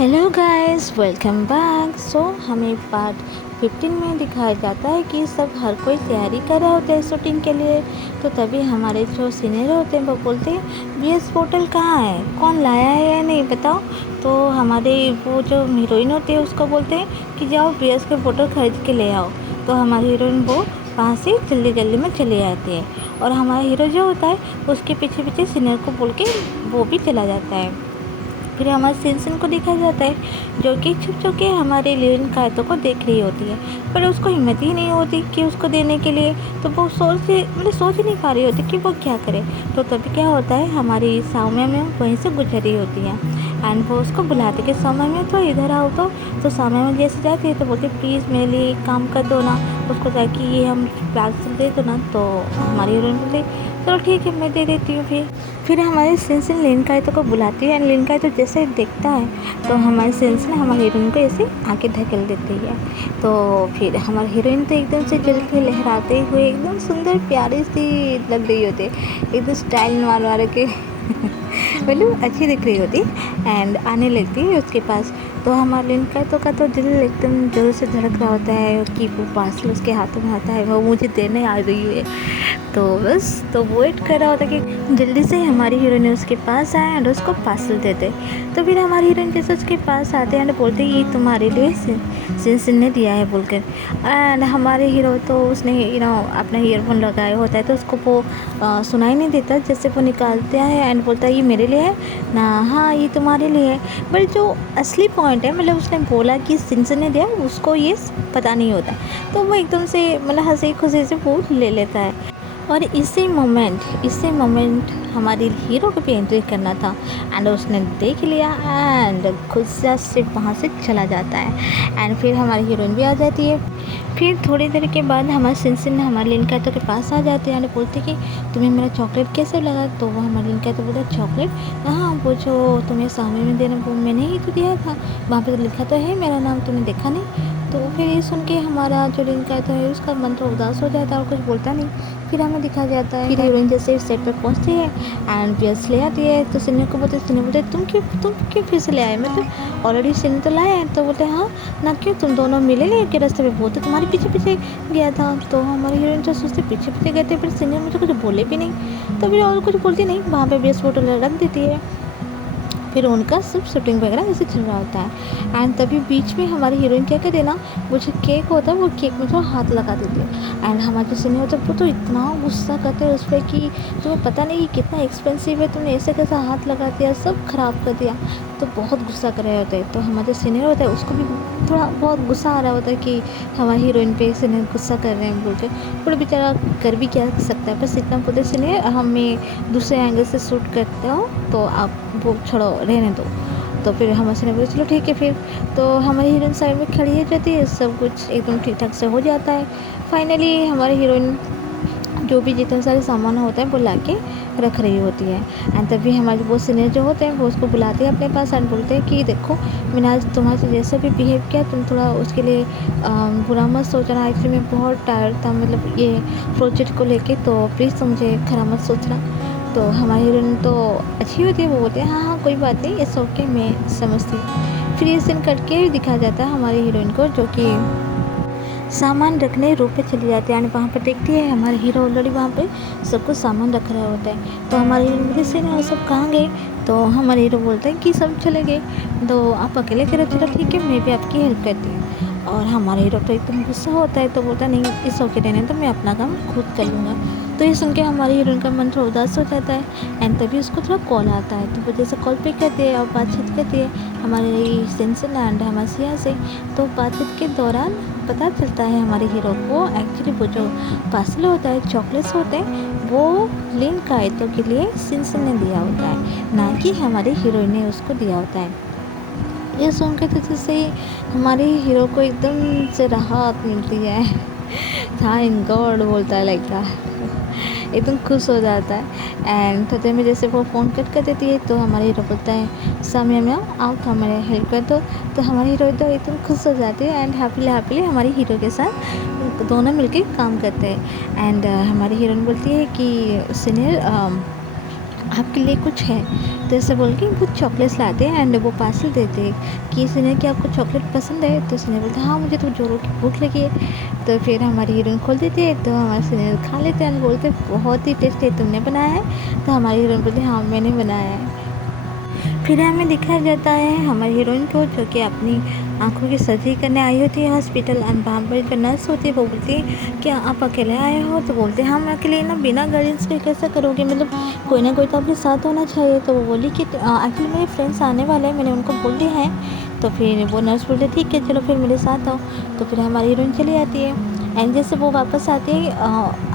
Hello guys, welcome back. हमें part 15 में दिखाया जाता है कि सब हर कोई तैयारी कर रहे होते हैं शूटिंग के लिए। तो तभी हमारे जो सीनियर होते हैं वो बोलते हैं बीएस बोतल कहाँ है, कौन लाया है या नहीं बताओ। तो हमारे वो जो हीरोइन होती है उसको बोलते हैं कि जाओ बीएस के बोतल खरीद के ले आओ। तो हमारी हीरोइन वो वहाँ से जल्दी जल्दी में चली जाती है और हमारा हीरो जो होता है उसके पीछे पीछे सीनियर को बोल के वो भी चला जाता है। फिर हमारे सिंसन को देखा जाता है जो कि छुप छुप के हमारे लिविन कायतों को देख रही होती है, पर उसको हिम्मत ही नहीं होती कि उसको देने के लिए। तो वो सोच ही नहीं पा रही होती कि वो क्या करे। तो तभी क्या होता है, हमारी सौम्या में वहीं से गुजर रही होती है एंड वो उसको बुलाते कि सौम्या में तो इधर आओ। तो सौम्या में जैसे जाती है तो बोलते प्लीज़ मेरे लिए एक काम कर दो ना, उसको जाके ये हम बैग दे दो ना। तो हमारी हीरोइन बोलती चलो ठीक है मैं दे देती हूँ। फिर हमारे सिंसन लिनकाइतो को बुलाती है एंड लिनकाइतो जैसे देखता है तो हमारे सिंसन हमारे हीरोइन को ऐसे आगे धकेल देती है। तो फिर हमारे हीरोइन तो एकदम से जल के लहराते हुए एकदम सुंदर प्यारी सी लग रही होती है, एकदम स्टाइल मार मार के मतलब अच्छी दिख रही होती एंड आने लगती है उसके पास। तो हमारे लिनकाइतो का तो दिल एकदम जोर से धड़क रहा होता है कि वो पार्सल उसके हाथों में आता है, वो मुझे देने आ रही है। तो बस तो वेट कर रहा होता कि जल्दी से हमारी हीरोइन उसके पास आए एंड उसको पार्सल दे दे। तो फिर हमारी हीरोइन जैसे उसके पास आते हैं एंड बोलते ये तुम्हारे लिए सिंसन ने दिया है बोलकर। एंड हमारे हीरो तो उसने अपना ईयरफोन लगाया होता है तो उसको वो सुनाई नहीं देता। जैसे वो निकालते हैं एंड बोलता है ये मेरे लिए है ना, हाँ ये तुम्हारे लिए है। बट जो असली पॉइंट है मतलब उसने बोला कि सिंसन ने दिया उसको ये पता नहीं होता। तो वो एकदम से मतलब हंसी खुशी से वो ले लेता है। और इसी मोमेंट हमारी हीरो को भी एंट्री करना था एंड उसने देख लिया एंड गुस्सा से वहाँ से चला जाता है एंड फिर हमारी हीरोइन भी आ जाती है। फिर थोड़ी देर के बाद हमारे सिंसन हमारे लिनकाइतो के पास आ जाते हैं एंड बोलते कि तुम्हें मेरा चॉकलेट कैसे लगा। तो वो हमारे लिनकाइतो बोलता चॉकलेट, हाँ वो जो तुम्हें सामने में देना वो मैंने ही तो दिया था, वहाँ पे तो लिखा तो है मेरा नाम, तुमने देखा नहीं। तो फिर ये सुन के हमारा जो लिनकाइतो है उसका मन तो उदास हो जाता है और कुछ बोलता नहीं। फिर हमें दिखा जाता है फिर हीरोइन जैसे सेट पर पहुंचती है एंड बीएस ले आती है। तो सीनियर को बोलते तुम क्यों फिर से ले आए, मतलब ऑलरेडी सीनियर तो लाए हैं। तो बोलते हाँ ना, क्यों तुम दोनों मिले नहीं के रास्ते पे, वो तो तुम्हारे पीछे पीछे गया था। तो हमारी हीरोइन जो सोचते पीछे पीछे गए थे, फिर सीनियर मुझे कुछ बोले भी नहीं। तो फिर और कुछ बोलती नहीं, वहाँ पे बीएस फोटो रख देती है। फिर उनका सब शूटिंग वगैरह ऐसे चल रहा होता है एंड तभी बीच में हमारी हीरोइन क्या कहते ना, वो जो केक होता है वो केक में जो हाथ लगा देती है एंड हमारे जो सीनियर होता है वो तो इतना गुस्सा करते हैं उस पर कि तुम्हें पता नहीं कि कितना एक्सपेंसिव है, तुमने ऐसे कैसा हाथ लगा दिया, सब ख़राब कर दिया। तो बहुत गुस्सा कर रहे होते हैं। तो हमारे जो सीनियर होता है उसको भी थोड़ा बहुत गुस्सा आ रहा होता है कि हमारी हीरोइन पे सीनियर गुस्सा कर रहे हैं बोल के। पर बेचारा कर भी क्या सकता है, बस इतना बोलते सीनियर हमें दूसरे एंगल से शूट करते हो तो आप वो छोड़ो रहने दो। तो फिर हम हंसने बोले चलो ठीक है। फिर तो हमारी हीरोइन साइड में खड़ी हो जाती है, सब कुछ एकदम ठीक ठाक से हो जाता है। फाइनली हमारी हीरोइन जो भी जितने सारे सामान होते हैं वो ला के रख रही होती है एंड तभी हमारे वो सीनियर जो होते हैं वो उसको बुलाते हैं अपने पास एंड बोलते हैं कि देखो मैंने आज तुम्हारे से जैसे भी बिहेव किया तुम थोड़ा उसके लिए बुरा मत सोचना। एक्चुअली मैं बहुत टायर्ड था मतलब ये प्रोजेक्ट को लेके, तो प्लीज़ तुम मुझे खराब मत सोचना। तो हमारी हीरोइन तो अच्छी होती है, वो बोलते हैं हाँ हाँ कोई बात नहीं, इट्स ओके मैं समझती हूँ। फिर ये सीन कट के दिखाया जाता है हमारी हीरोइन को जो कि सामान रखने रूम पे चली जाती है एंड वहाँ पर देखती है हमारे हीरो ऑलरेडी वहाँ पे सब कुछ सामान रख रहा होता है। तो हमारी हीरो बोलती से सब कहाँ गए। तो हमारे हीरो बोलते हैं कि सब चले गए। तो आप अकेले कह रहे चलो ठीक है मैं भी आपकी हेल्प करती हूँ। और हमारे हीरो तो एकदम गुस्सा होता है तो बोलता नहीं इस ओके रहने तो मैं अपना काम खुद कर लूँगा। तो ये सुन के हमारी हीरोइन का मन थोड़ा उदास हो जाता है एंड तभी उसको थोड़ा कॉल आता है। तो वो जैसे कॉल पे करती है और बातचीत करती है हमारी सिंसन एंड हमारे सिया से। तो बातचीत के दौरान पता चलता है हमारे हीरो को एक्चुअली वो जो पार्सल होता है चॉकलेट्स होते हैं वो लिनकाइतो के लिए सिंसन ने दिया होता है, ना कि हमारी हीरोइन ने उसको दिया होता है। ये सुन के तो जैसे हमारे हीरो को एकदम से राहत मिलती है थैंक गॉड बोलता है लाइक एकदम खुश हो जाता है एंड थोड़े में जैसे वो फ़ोन कट कर देती है तो हमारे हीरो बोलता है सामने में आओ तो हमारे हेल्प कर दो। तो हमारी हीरो तो एकदम खुश हो जाती है एंड हैप्पीली हमारी हीरो के साथ दोनों मिलके काम करते हैं एंड हमारी हीरोइन बोलती है कि सीनियर आपके लिए कुछ है। तो ऐसे बोल के कुछ चॉकलेट्स लाते हैं एंड वो पार्सल देते हैं कि सीनियर क्या आपको चॉकलेट पसंद है। तो सीनियर बोलते हैं हाँ मुझे तो जोरों की भूख लगी है। तो फिर हमारी हीरोइन खोल देती है तो हमारे सीनियर खा लेते हैं एंड बोलते हैं बहुत ही टेस्टी है, तुमने बनाया है। तो हमारी हीरोइन बोलती है हाँ मैंने बनाया है। फिर हमें दिखाया जाता है हमारी हीरोइन को जो कि अपनी आँखों की सर्जरी करने आई होती है हॉस्पिटल एंड वहाँ पर जो नर्स होती है वो बोलती है क्या आप अकेले आए हो। तो बोलते हैं हम अकेले ना बिना गाइडेंस के कैसे करोगे, मतलब कोई ना कोई तो आपके साथ होना चाहिए। तो वो बोली कि एक्चुअली मेरे फ्रेंड्स आने वाले हैं, मैंने उनको बोल दिया है। तो फिर वो नर्स बोलते ठीक है चलो फिर मेरे साथ आओ। तो फिर हमारी हीरोइन चली जाती है एंड जैसे वो वापस आती है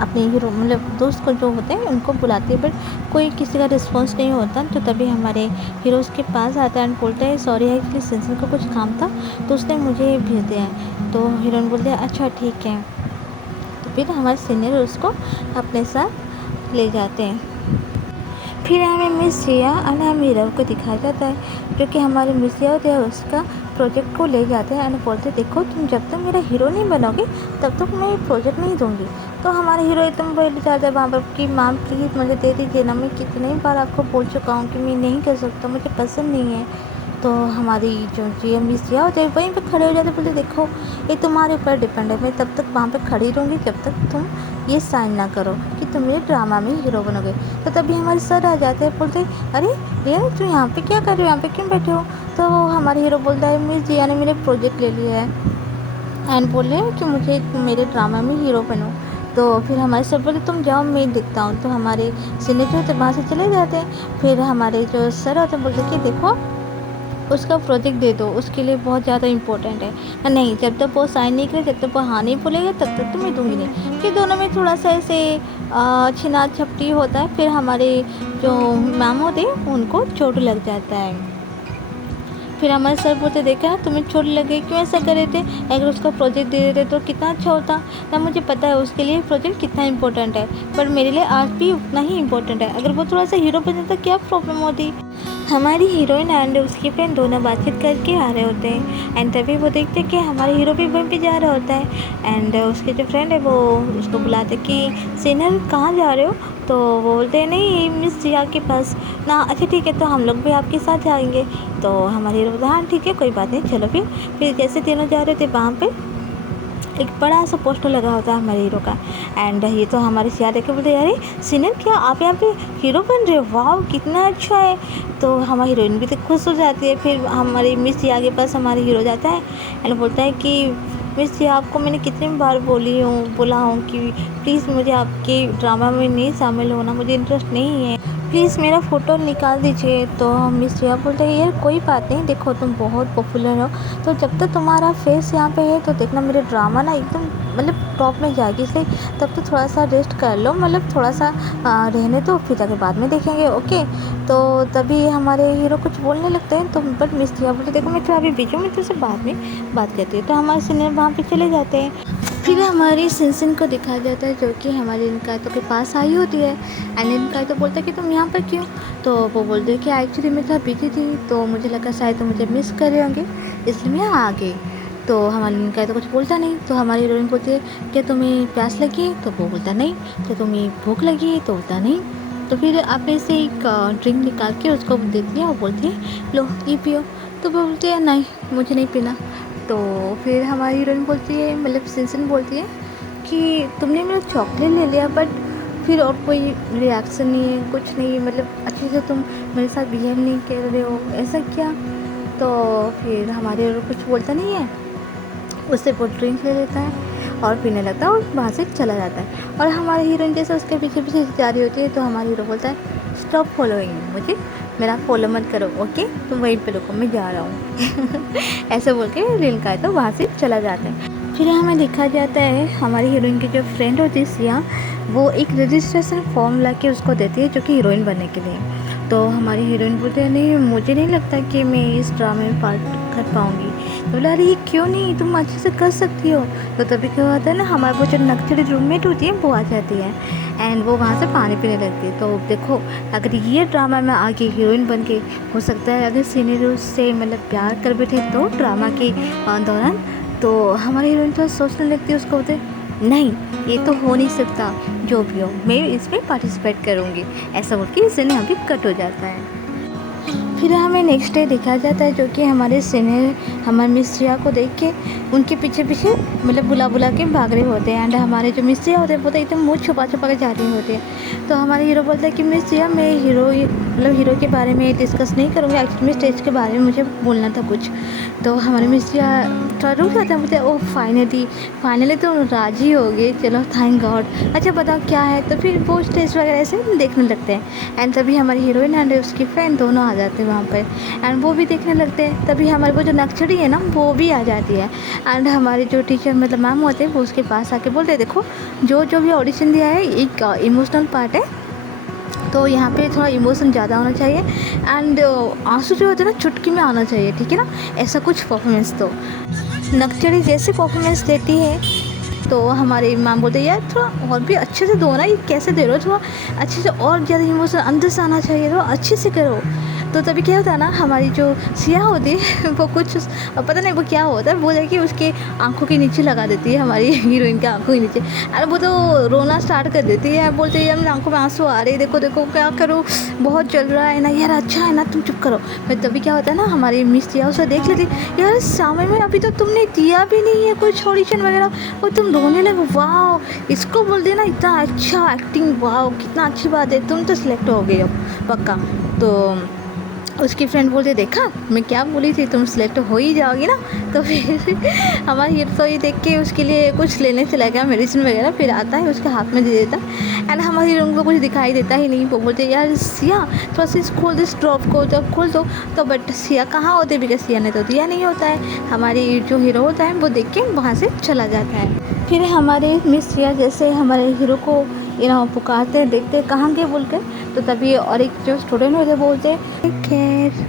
अपने हीरो मतलब दोस्त को जो होते हैं उनको बुलाती है, बट कोई किसी का रिस्पॉन्स नहीं होता। तो तभी हमारे हीरो उसके पास आता है एंड बोलता है सॉरी एक्चुअली सिंसन को कुछ काम था तो उसने मुझे भेज दिया है। तो हीरोइन बोलती है अच्छा ठीक है। तो फिर हमारे सीनियर उसको अपने साथ ले जाते हैं। फिर हमें मिस जिया एंड हम हीरो को दिखाया जाता है जो कि हमारे मिस जिया होते हैं उसका प्रोजेक्ट को ले जाते हैं एंड बोलते देखो तुम जब तक मेरा हीरो नहीं बनोगे तब तक मैं प्रोजेक्ट नहीं दूंगी। तो हमारे हीरो एकदम बोल जाता है वहाँ पर कि मैम प्लीज़ मुझे दे दीजिए ना, मैं कितनी बार आपको बोल चुका हूँ कि मैं नहीं कर सकता, मुझे पसंद नहीं है। तो हमारी जो जी मिस जिया होते हैं वहीं पे खड़े हो जाते बोलते देखो ये तुम्हारे ऊपर डिपेंड है, मैं तब तक वहाँ पे खड़ी रहूँगी जब तक तुम ये साइन ना करो कि तुम मेरे ड्रामा में हीरो बनोगे। तो तभी हमारे सर आ जाते हैं बोलते अरे रिया तुम यहाँ पे क्या कर रहे हो, यहाँ पे क्यों बैठे हो। तो हमारे हीरो बोलता है मिस जिया ने मेरे प्रोजेक्ट ले लिया है एंड बोल रहे हैं कि मुझे मेरे ड्रामा में हीरो बनो। तो फिर हमारे सर बोले तुम जाओ मैं देखता हूँ। तो हमारे सीनियर जो होते वहाँ से चले जाते हैं। फिर हमारे जो सर होते हैं बोलते कि देखो उसका प्रोजेक्ट दे दो, उसके लिए बहुत ज़्यादा इंपॉर्टेंट है। नहीं जब तक वो साइन नहीं करे जब तक वो हाँ नहीं बोलेगा तब तक तो मैं दूंगी नहीं। फिर दोनों में थोड़ा सा ऐसे छिना झपटी होता है। फिर हमारे जो मैम होते हैं उनको चोट लग जाता है। फिर हमारे सर बोलते देखा तुम्हें चोट लगे क्यों ऐसा कर रहे थे, अगर उसका प्रोजेक्ट दे देते तो कितना अच्छा होता ना। मुझे पता है उसके लिए प्रोजेक्ट कितना इंपॉर्टेंट है पर मेरे लिए आज भी उतना ही इम्पोर्टेंट है, अगर वो थोड़ा सा हीरो बन जाता क्या प्रॉब्लम होती। हमारी हीरोइन एंड उसकी फ्रेंड दोनों बातचीत करके आ रहे होते हैं एंड तभी वो देखते हैं कि हमारे हीरो भी वहीं पे जा रहा होता है एंड उसके जो फ्रेंड है वो उसको बुलाते कि सीनियर कहाँ जा रहे हो। तो वो बोलते हैं नहीं मिस जिया के पास ना। अच्छा ठीक है तो हम लोग भी आपके साथ जाएंगे। तो हमारे हीरो बोलते हाँ ठीक है कोई बात नहीं चलो। फिर जैसे तीनों जा रहे थे वहाँ पे एक बड़ा सा पोस्टर लगा होता है हमारे हीरो का एंड ये तो हमारे सिया देख के बोलते अरे सीनियर क्या आप यहाँ पे हीरो बन रहे हो, वाह कितना अच्छा है। तो हमारी हीरोइन भी तो खुश हो जाती है। फिर हमारी मिस जिया के पास हमारे हीरो जाता है एंड बोलता है कि मिस जिया आपको मैंने कितनी बार बोला हूँ कि प्लीज़ मुझे आपके ड्रामा में नहीं शामिल होना, मुझे इंटरेस्ट नहीं है, प्लीज़ मेरा फ़ोटो निकाल दीजिए। तो मिस जिया बोलते हैं यार कोई बात नहीं, देखो तुम बहुत पॉपुलर हो तो जब तक तुम्हारा फेस यहाँ पे है तो देखना मेरे ड्रामा ना एकदम मतलब टॉप में जाएगी, इसलिए तब तो थोड़ा सा रेस्ट कर लो, मतलब थोड़ा सा रहने दो फिर जाके बाद में देखेंगे ओके। तो तभी हमारे हीरो कुछ बोलने लगते हैं तो बट मिस जिया बोलते देखो मैं थोड़ा अभी बिजी हूँ, मैं तुझसे बाद में बात करती हूँ। तो हमारे सीनियर वहाँ पे चले जाते हैं। फिर हमारी सिंसिन को दिखाया जाता है जो कि हमारी इनकायतों के पास आई होती है एंड इनकायतों बोलता है कि तुम यहाँ पर क्यों। तो वो बोलते हैं कि एक्चुअली मैं थोड़ा बिजी थी तो मुझे लगा शायद तो मुझे मिस कर रहे होंगे इसलिए मैं यहाँ आ गई। तो हमारी इनकायतों कुछ बोलता नहीं। तो हमारी हीरोइन बोलती है क्या तुम्हें प्यास लगी है। तो वो बोलता नहीं। तो तुम्हें भूख लगी है। तो बोलता नहीं। तो फिर आपने से एक ड्रिंक निकाल के उसको देती है और बोलती है लो ये पियो। तो वो बोलती है नहीं मुझे नहीं पीना। तो फिर हमारी हीरोइन बोलती है मतलब सिंसिन बोलती है कि तुमने मेरा चॉकलेट ले लिया बट फिर और कोई रिएक्शन नहीं है कुछ नहीं, मतलब अच्छे से तुम मेरे साथ बिहेव नहीं कर रहे हो ऐसा क्या। तो फिर हमारे हीरो कुछ बोलता नहीं है, उससे वो ड्रिंक ले लेता है और पीने लगता है और वहाँ से चला जाता है। और हमारे हीरोइन जैसे उसके पीछे पीछे जा रही होती है तो हमारे हीरो बोलता है स्टॉप फॉलोइंग मुझे, मेरा फॉलो मत करो ओके, तुम वहीं पे रुको मैं जा रहा हूँ ऐसे बोल के रील का है तो वहाँ से चला जाता है। फिर हमें देखा जाता है हमारी हीरोइन की जो फ्रेंड होती है सिया, वो एक रजिस्ट्रेशन फॉर्म ला के उसको देती है जो कि हीरोइन बनने के लिए। तो हमारी हीरोइन बोलते हैं नहीं मुझे नहीं लगता कि मैं इस ड्रामे में पार्ट कर पाऊँगी। तो बोला अरे ये क्यों नहीं, तुम अच्छे से कर सकती हो। तो तभी क्या होता है ना हमारे वो जो नक्सली रूममेट होती है वो आ जाती है एंड वो वहाँ से पानी पीने लगती है। तो देखो अगर ये ड्रामा में आगे हीरोइन बन के हो सकता है अगर सीनियर उससे मतलब प्यार कर बैठे तो ड्रामा के दौरान, तो हमारी हीरोइन तो सोचने लगती है उसको बोलते नहीं ये तो हो नहीं सकता, जो भी हो मैं इसमें पार्टिसिपेट करूँगी, ऐसा बोल के सीन यहाँ पे कट हो जाता है। फिर हमें नेक्स्ट डे दिखाया जाता है जो कि हमारे सीनियर हमारे मिस जिया को देख के उनके पीछे पीछे मतलब बुला बुला के भाग रहे होते हैं। एंड हमारे जो मिस जिया होते हैं वो तो एकदम मुँह छुपा छुपा के जा रहे होते हैं। तो हमारे हीरो बोलता है कि मिस जिया मैं हीरो के बारे में डिस्कस नहीं करूँगी, एक्चुअली स्टेज के बारे में मुझे बोलना था कुछ। तो हमारे मिस जिया थोड़ा रुक जाते हैं, बोलते ओह फाइनली तो राजी हो गए, चलो थैंक गॉड, अच्छा बताओ क्या है। तो फिर वो स्टेज वगैरह ऐसे देखने लगते हैं। एंड तभी हमारी हीरोइन एंड उसकी फ्रेंड दोनों आ जाते हैं वहाँ पर एंड वो भी देखने लगते हैं। तभी हमारे वो जो नक्सड़ी है ना वो भी आ जाती है। एंड हमारे जो टीचर मतलब मैम होते हैं वो उसके पास आके बोलते हैं देखो जो भी ऑडिशन दिया है एक इमोशनल पार्ट है, तो यहाँ पे थोड़ा इमोशन ज़्यादा होना चाहिए एंड आंसू जो होते हैं ना चुटकी में आना चाहिए, ठीक है ना, ऐसा कुछ परफॉर्मेंस। तो नक्सड़ी जैसे परफॉर्मेंस देती है तो हमारे मैम बोलते हैं यार थोड़ा और भी अच्छे से दो ना, ये कैसे दे रहे हो, थोड़ा अच्छे से और ज़्यादा इमोशन अंदर से आना चाहिए, थोड़ा अच्छे से करो। तो तभी क्या होता है ना हमारी जो सिया होती है वो कुछ पता नहीं वो क्या होता है, वो जाके उसके आंखों के नीचे लगा देती है, हमारी हीरोइन के आंखों के नीचे। अरे वो तो रोना स्टार्ट कर देती है, बोलती है यार मेरी आंखों में आंसू आ रहे, देखो देखो क्या करो, बहुत चल रहा है ना यार, अच्छा है ना तुम चुप करो। फिर तभी क्या होता है ना हमारी मिस सिया उसे देख लेती, यार सामने में अभी तो तुमने दिया भी नहीं है कुछ ऑडिशन वगैरह और तुम रोने लगे, वाह इसको बोल देना इतना अच्छा एक्टिंग, वाह कितना अच्छी बात है, तुम तो सिलेक्ट हो गए हो पक्का। तो उसकी फ्रेंड बोलती देखा मैं क्या बोली थी, तुम सिलेक्ट हो ही जाओगी ना। तो फिर हमारा हीरो तो ये देख के उसके लिए कुछ लेने चला गया मेडिसिन वगैरह, फिर आता है उसके हाथ में दे देता एंड हमारे हीरो को कुछ दिखाई देता ही नहीं। वो बोलते यार सिया थोड़ा सा खोल दो इस ड्रॉप को, जब खोल दो तो बट सिया कहाँ होते बिकॉज सिया ने तो दिया नहीं होता है। हमारी जो हीरो होता है वो देख के वहाँ से चला जाता है। फिर हमारे मिस सिया जैसे हमारे हीरो को पुकारते देखते कहाँ गए बोल कर, तो तभी और एक जो स्टूडेंट होते बोलते खैर